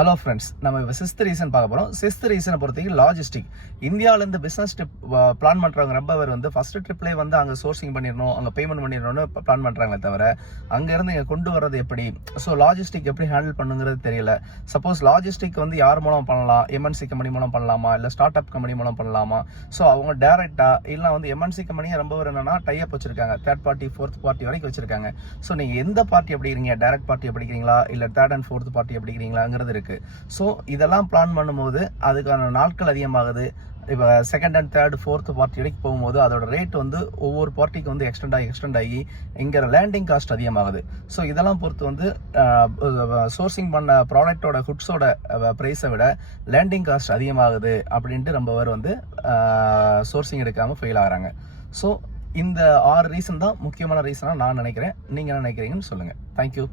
Hello friends, நம்ம இப்போ sixth reason பார்க்க போகிறோம். சிக்ஸ்த் ரீசனை பொறுத்தவரைக்கும் லாஜிஸ்டிக். இந்தியாவிலேருந்து பிஸ்னஸ் ட்ரிப் பிளான் பண்ணுறவங்க ரொம்ப பேர் வந்து ஃபஸ்ட்டு ட்ரிப்லேயே வந்து அங்கே சோர்சிங் பண்ணிடணும், அங்கே பேமெண்ட் பண்ணிடணும்னு பிளான் பண்ணுறாங்களே தவிர அங்கேருந்து இங்கே கொண்டு வர்றது எப்படி, ஸோ லாஜிஸ்டிக் எப்படி ஹேண்டில் பண்ணுங்கிறது தெரியல. சப்போஸ் லாஜிஸ்டிக் வந்து யார் மூலம் பண்ணலாம், எம்என்சி கம்பெனி மூலம் பண்ணலாமா, இல்லை ஸ்டார்ட் அப் கம்பெனி மூலம் பண்ணலாமா? ஸோ அவங்க டேரெக்டாக இல்லை வந்து எம்என்சி கம்பெனியை ரொம்ப பேர் என்னன்னா டைப் வச்சிருக்காங்க, தேர்ட் பார்ட்டி ஃபோர்த் பார்ட்டி வரைக்கும் வச்சிருக்காங்க. ஸோ நீங்கள் எந்த பார்ட்டி எப்படிக்கிறீங்க, டேரக்ட் பார்ட்டி எப்படிக்கிறீங்களா இல்லை தேர்ட் அண்ட் ஃபோர்த் பார்ட்டி எப்படிக்கிறீங்களாங்கிறது இருக்கு. ஸோ இதெல்லாம் பிளான் பண்ணும்போது அதுக்கான நாட்கள் அதிகமாகுது. இப்போ second and third fourth party வரைக்கும் போகும்போது அதோட ரேட் வந்து ஒவ்வொரு பார்ட்டிக்கு வந்து எக்ஸ்டெண்ட் ஆகி இங்கே லேண்டிங் காஸ்ட் அதிகமாகுது. ஸோ இதெல்லாம் பொறுத்து வந்து சோர்சிங் பண்ண ப்ராடக்டோட குட்ஸோட ப்ரைஸை விட லேண்டிங் காஸ்ட் அதிகமாகுது அப்படின்ட்டு ரொம்ப பேர் வந்து சோர்சிங் எடுக்காமல் ஃபெயில் ஆகிறாங்க. ஸோ இந்த 6 ரீசன் தான் முக்கியமான ரீசனாக நான் நினைக்கிறேன். நீங்கள் என்ன நினைக்கிறீங்கன்னு சொல்லுங்கள். தேங்க்யூ.